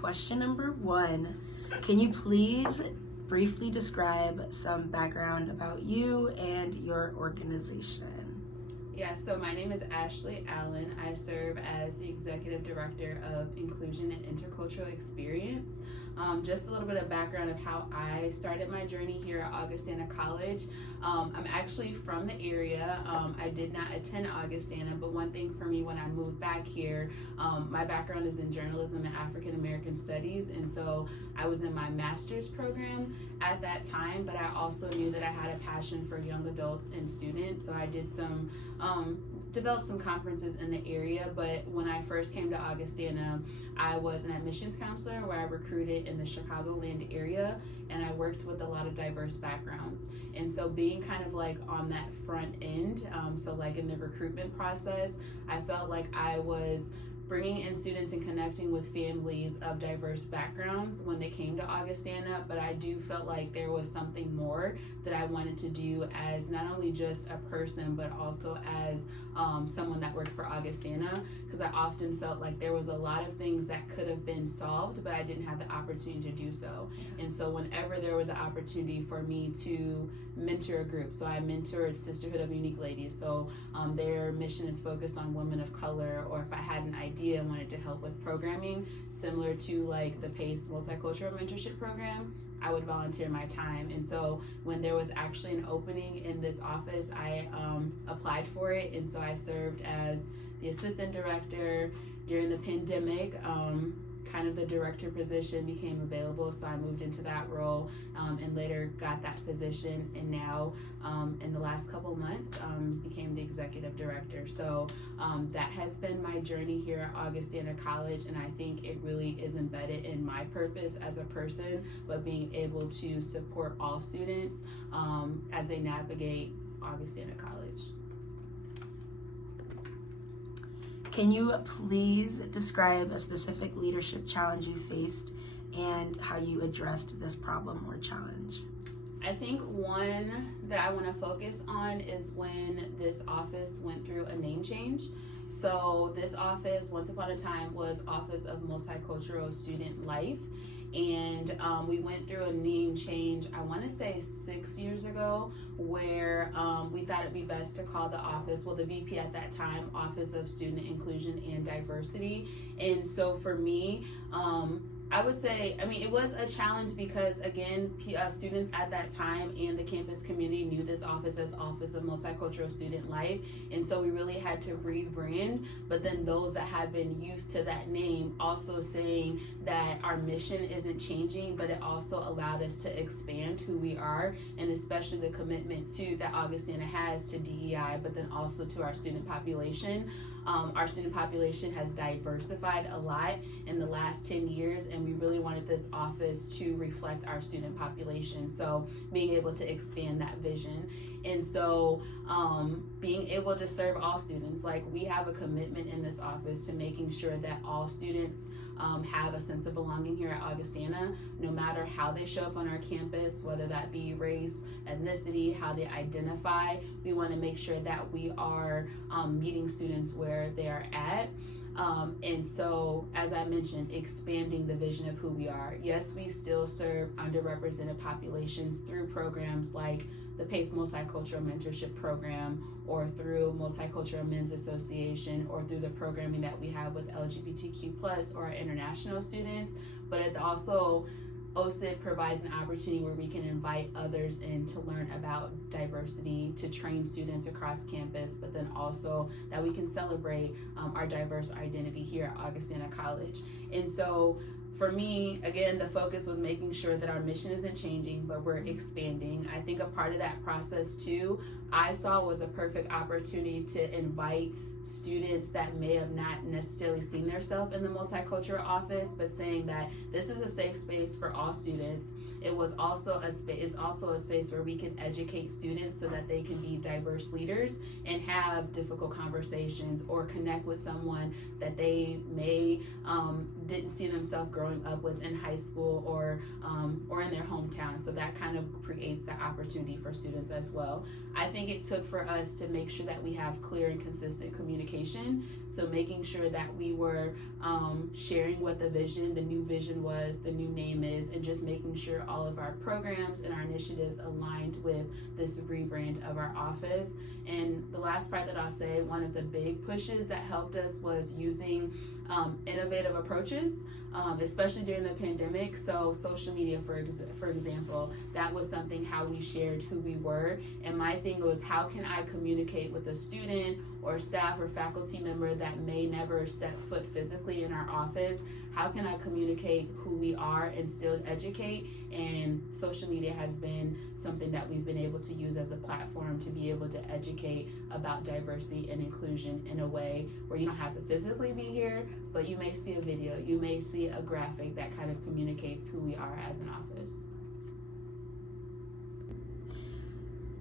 question number 1. Can you please briefly describe some background about you and your organization? Yeah, so my name is Ashley Allen. I serve as the Executive Director of Inclusion and Intercultural Experience. Just a little bit of background of how I started my journey here at Augustana College. I'm actually from the area. I did not attend Augustana, but one thing for me when I moved back here, my background is in journalism and African American studies, and so I was in my master's program at that time, but I also knew that I had a passion for young adults and students, so I did developed some conferences in the area. But when I first came to Augustana, I was an admissions counselor where I recruited in the Chicagoland area, and I worked with a lot of diverse backgrounds. And so being kind of like on that front end, so like in the recruitment process, I felt like I was bringing in students and connecting with families of diverse backgrounds when they came to Augustana, but I do felt like there was something more that I wanted to do as not only just a person, but also as someone that worked for Augustana, because I often felt like there was a lot of things that could have been solved, but I didn't have the opportunity to do so. And so whenever there was an opportunity for me to mentor a group, so I mentored Sisterhood of Unique Ladies, so their mission is focused on women of color, or if I had an idea and wanted to help with programming similar to like the PACE Multicultural Mentorship Program, I would volunteer my time. And so when there was actually an opening in this office, I applied for it, and so I served as the assistant director. During the pandemic, kind of the director position became available, so I moved into that role and later got that position, and now in the last couple months became the executive director. So that has been my journey here at Augustana College, and I think it really is embedded in my purpose as a person, but being able to support all students as they navigate Augustana College. Can you please describe a specific leadership challenge you faced and how you addressed this problem or challenge? I think one that I want to focus on is when this office went through a name change. So this office, once upon a time, was Office of Multicultural Student Life. And we went through a name change, I want to say 6 years ago, where we thought it'd be best to call the office, well, the VP at that time, Office of Student Inclusion and Diversity. And so for me, I would say, it was a challenge because, again, students at that time and the campus community knew this office as Office of Multicultural Student Life, and so we really had to rebrand. But then those that had been used to that name also saying that our mission isn't changing, but it also allowed us to expand who we are, and especially the commitment that Augustana has to DEI, but then also to our student population. Our student population has diversified a lot in the last 10 years, and we really wanted this office to reflect our student population. So being able to expand that vision. And so being able to serve all students, like we have a commitment in this office to making sure that all students have a sense of belonging here at Augustana, no matter how they show up on our campus, whether that be race, ethnicity, how they identify. We want to make sure that we are meeting students where they are at. And so, as I mentioned, expanding the vision of who we are. Yes, we still serve underrepresented populations through programs like the PACE Multicultural Mentorship Program, or through Multicultural Men's Association, or through the programming that we have with LGBTQ+ or our international students. But it also, OSIP provides an opportunity where we can invite others in to learn about diversity, to train students across campus, but then also that we can celebrate our diverse identity here at Augustana College. And so for me, again, the focus was making sure that our mission isn't changing, but we're expanding. I think a part of that process too, I saw was a perfect opportunity to invite students that may have not necessarily seen themselves in the multicultural office, but saying that this is a safe space for all students. It was also a space where we can educate students so that they can be diverse leaders and have difficult conversations or connect with someone that they may didn't see themselves growing up with in high school or in their hometown. So that kind of creates that opportunity for students as well. I think it took for us to make sure that we have clear and consistent communication. So making sure that we were sharing what the new vision was, the new name is, and just making sure all of our programs and our initiatives aligned with this rebrand of our office. And the last part that I'll say, one of the big pushes that helped us was using innovative approaches, especially during the pandemic. So social media, for example, that was something how we shared who we were. And my thing was, how can I communicate with a student or staff or faculty member that may never step foot physically in our office? How can I communicate who we are and still educate? And social media has been something that we've been able to use as a platform to be able to educate about diversity and inclusion in a way where you don't have to physically be here, but you may see a video, you may see a graphic that kind of communicates who we are as an office.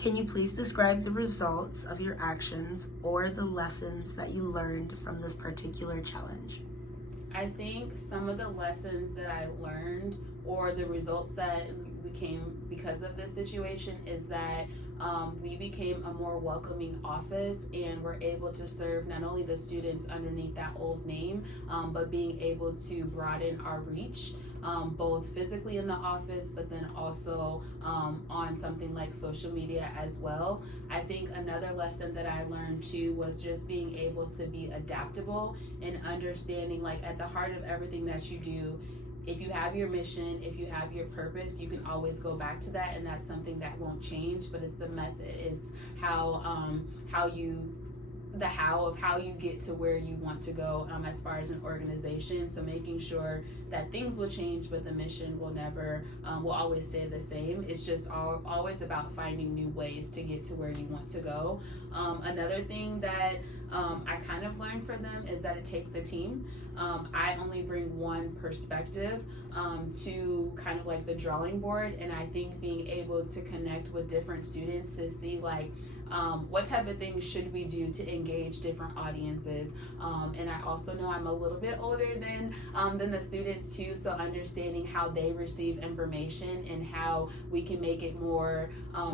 Can you please describe the results of your actions or the lessons that you learned from this particular challenge? I think some of the lessons that I learned or the results that came because of this situation is that we became a more welcoming office, and we're able to serve not only the students underneath that old name, but being able to broaden our reach, both physically in the office, but then also on something like social media as well. I think another lesson that I learned too was just being able to be adaptable and understanding, like, at the heart of everything that you do, if you have your mission, if you have your purpose, you can always go back to that, and that's something that won't change. But it's the method, it's how you get to where you want to go as far as an organization. So making sure that things will change, but the mission will never will always stay the same. It's just always about finding new ways to get to where you want to go. Another thing that I kind of learned from them is that it takes a team. I only bring one perspective to kind of like the drawing board, and I think being able to connect with different students to see like what type of things should we do to engage different audiences. And I also know I'm a little bit older than the students too, so understanding how they receive information and how we can make it more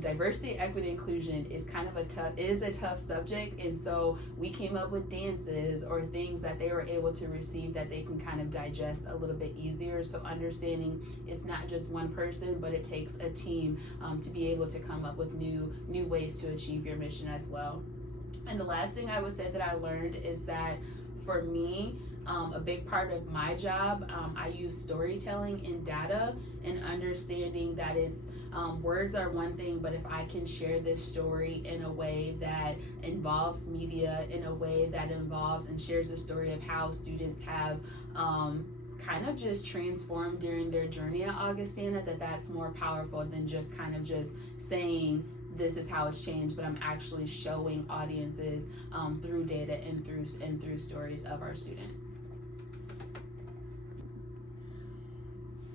diversity, equity, inclusion is kind of a tough subject. And so we came up with dances or things that they were able to receive that they can kind of digest a little bit easier. So understanding it's not just one person, but it takes a team to be able to come up with new ways to achieve your mission as well. And the last thing I would say that I learned is that for me, a big part of my job, I use storytelling and data and understanding that it's words are one thing, but if I can share this story in a way that involves media, in a way that involves and shares the story of how students have kind of just transformed during their journey at Augustana, that's more powerful than just kind of just saying this is how it's changed, but I'm actually showing audiences through data and through stories of our students.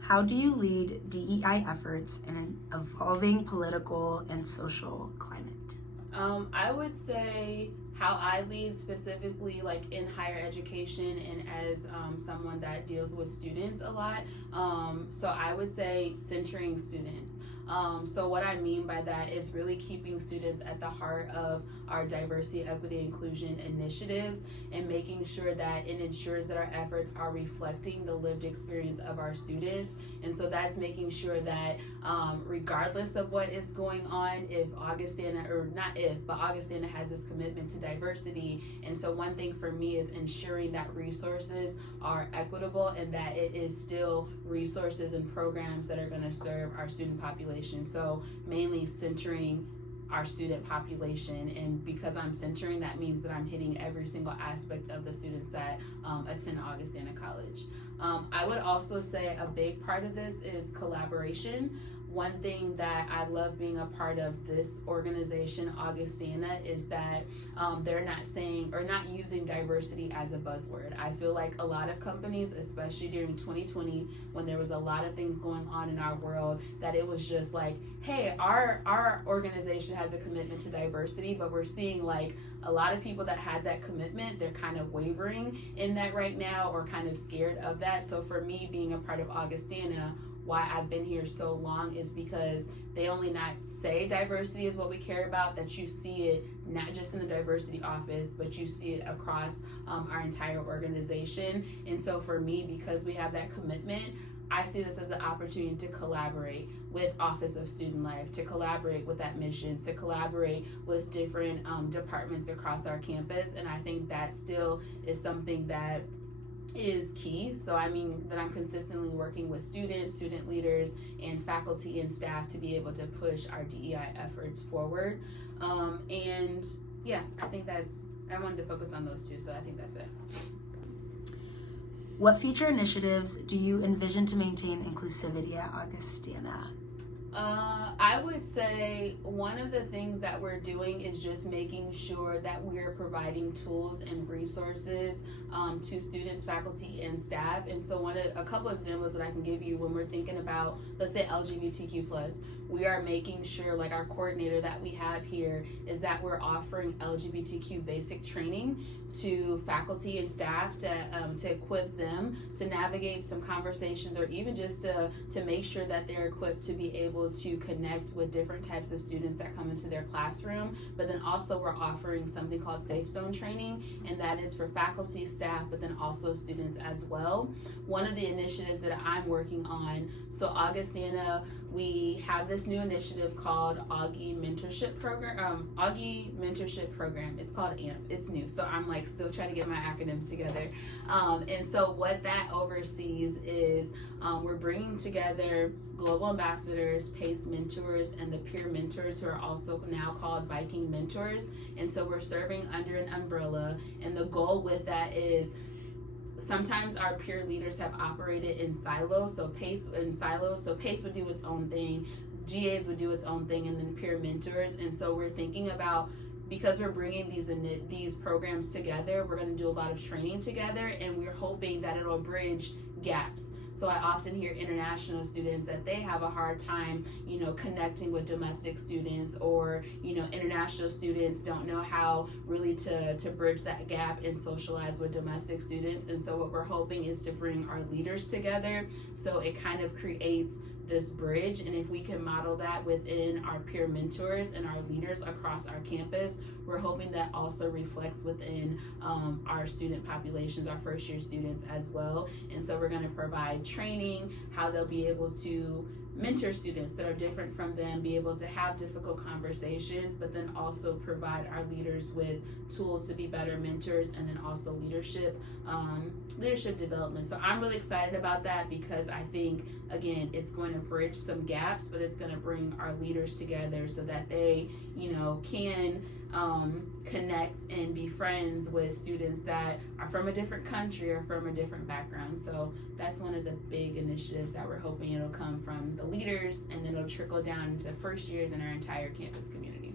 How do you lead DEI efforts in an evolving political and social climate? I would say how I lead specifically like in higher education and as someone that deals with students a lot. So I would say centering students. So what I mean by that is really keeping students at the heart of our diversity, equity, inclusion initiatives and making sure that it ensures that our efforts are reflecting the lived experience of our students. And so that's making sure that regardless of what is going on, if Augustana, or not if, but Augustana has this commitment to diversity. And so one thing for me is ensuring that resources are equitable and that it is still resources and programs that are going to serve our student population. So mainly centering our student population, and because I'm centering, that means that I'm hitting every single aspect of the students that attend Augustana College. I would also say a big part of this is collaboration. one thing that I love being a part of this organization, Augustana, is that they're not saying or not using diversity as a buzzword. I feel like a lot of companies, especially during 2020, when there was a lot of things going on in our world, that it was just like, hey, our organization has a commitment to diversity, but we're seeing like a lot of people that had that commitment, they're kind of wavering in that right now or kind of scared of that. So for me, being a part of Augustana, why I've been here so long is because they only not say diversity is what we care about, that you see it not just in the diversity office, but you see it across our entire organization. And so for me, because we have that commitment, I see this as an opportunity to collaborate with Office of Student Life, to collaborate with that mission, to collaborate with different departments across our campus. And I think that still is something that is key. So I mean that I'm consistently working with students, student leaders, and faculty and staff to be able to push our DEI efforts forward. And yeah, I think I wanted to focus on those two, so I think that's it. What future initiatives do you envision to maintain inclusivity at Augustana? I would say one of the things that we're doing is just making sure that we're providing tools and resources to students, faculty, and staff. And so a couple examples that I can give you when we're thinking about, let's say LGBTQ+, we are making sure, like our coordinator that we have here, is that we're offering LGBTQ basic training to faculty and staff to equip them to navigate some conversations, or even just to make sure that they're equipped to be able to connect with different types of students that come into their classroom. But then also we're offering something called Safe Zone training, and that is for faculty, staff, but then also students as well. One of the initiatives that I'm working on, so Augustana, we have this new initiative called Augie Mentorship Program. It's called AMP. It's new, so I'm like still trying to get my acronyms together. And so what that oversees is we're bringing together global ambassadors, PACE mentors, and the peer mentors, who are also now called Viking mentors. And so we're serving under an umbrella, and the goal with that is, sometimes our peer leaders have operated in silos, so PACE would do its own thing, GAs would do its own thing, and then peer mentors. And so we're thinking about, because we're bringing these programs together, we're going to do a lot of training together, and we're hoping that it'll bridge gaps. So I often hear international students that they have a hard time, connecting with domestic students, or, international students don't know how really to bridge that gap and socialize with domestic students. And so what we're hoping is to bring our leaders together, so it kind of creates this bridge. And if we can model that within our peer mentors and our leaders across our campus, we're hoping that also reflects within our student populations, our first year students as well. And so we're going to provide training, how they'll be able to mentor students that are different from them, be able to have difficult conversations, but then also provide our leaders with tools to be better mentors, and then also leadership development. So I'm really excited about that, because I think, again, it's going to bridge some gaps, but it's going to bring our leaders together so that they, can connect and be friends with students that are from a different country or from a different background. So that's one of the big initiatives that we're hoping it'll come from the leaders, and then it'll trickle down into first years and our entire campus community.